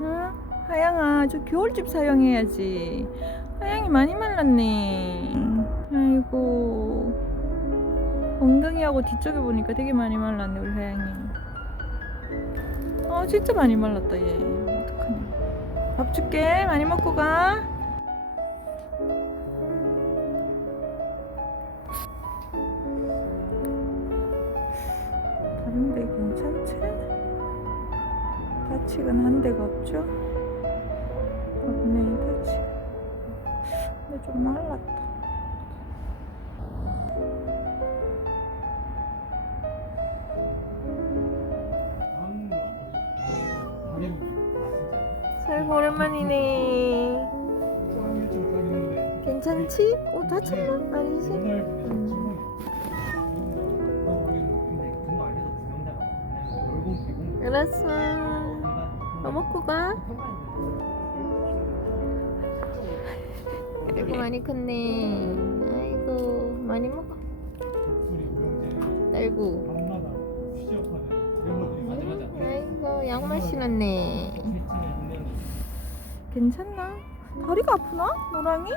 응? 하양아, 저 겨울집 사용해야지. 하양이 많이 말랐네. 아이고. 엉덩이하고 뒤쪽에 보니까 되게 많이 말랐네, 우리 하양이. 어, 진짜 많이 말랐다, 얘. 어떡하냐. 밥 줄게. 많이 먹고 가. 다른데 괜찮지? 다치근 한 데가 없죠? 없네 다치 근데 좀 말랐다 살고 오랜만이네 괜찮지? 어 다쳤나? 아니지? 알았어 뭐 먹고 가? 아이고 많이 컸네 아이고 많이 먹어 아이고 아이고 양말 신었네 괜찮나? 다리가 아프나? 노랑이?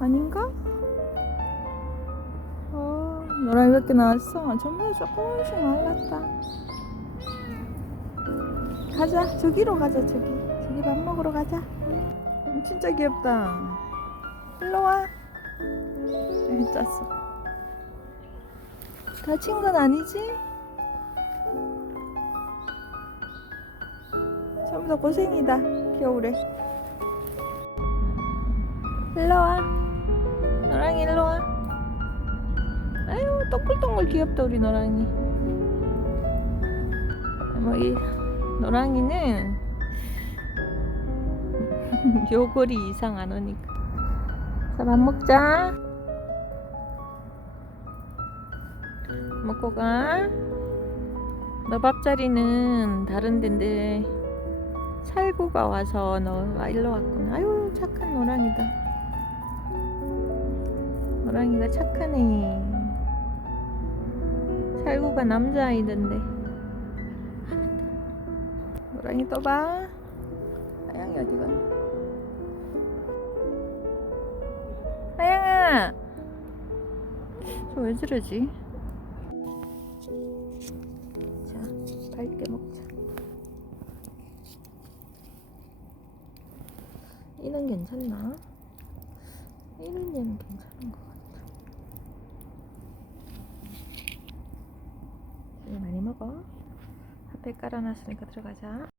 아닌가? 어, 노랑이 몇 개 나왔어? 전부 다 조금씩 말랐다 가자. 저기로 가자 저기. 저기 밥 먹으러 가자. 음, 진짜 귀엽다. 일로 와. 에이, 짰어. 다친 건 아니지? 전부 다 고생이다 겨울에. 일로 와. 노랑이 일로 와. 아유 동글동글 귀엽다 우리 노랑이. 뭐이 노랑이는 요골이 이상 안 오니까. 자 밥 먹자. 먹고 가너 밥자리는 다른 데인데 살구가 와서 너 아, 일로 왔구나. 아유 착한 노랑이다. 노랑이가 착하네. 살구가 남자아이던데 노랑이 또 봐. 하양이 어디 갔나? 하양아! 저왜 저러지? 자, 밝게 먹자. 이는 괜찮나? 이는 얘는 괜찮은 것 같아. 이거 많이 먹어. 앞에 깔아놨으니까 들어가자.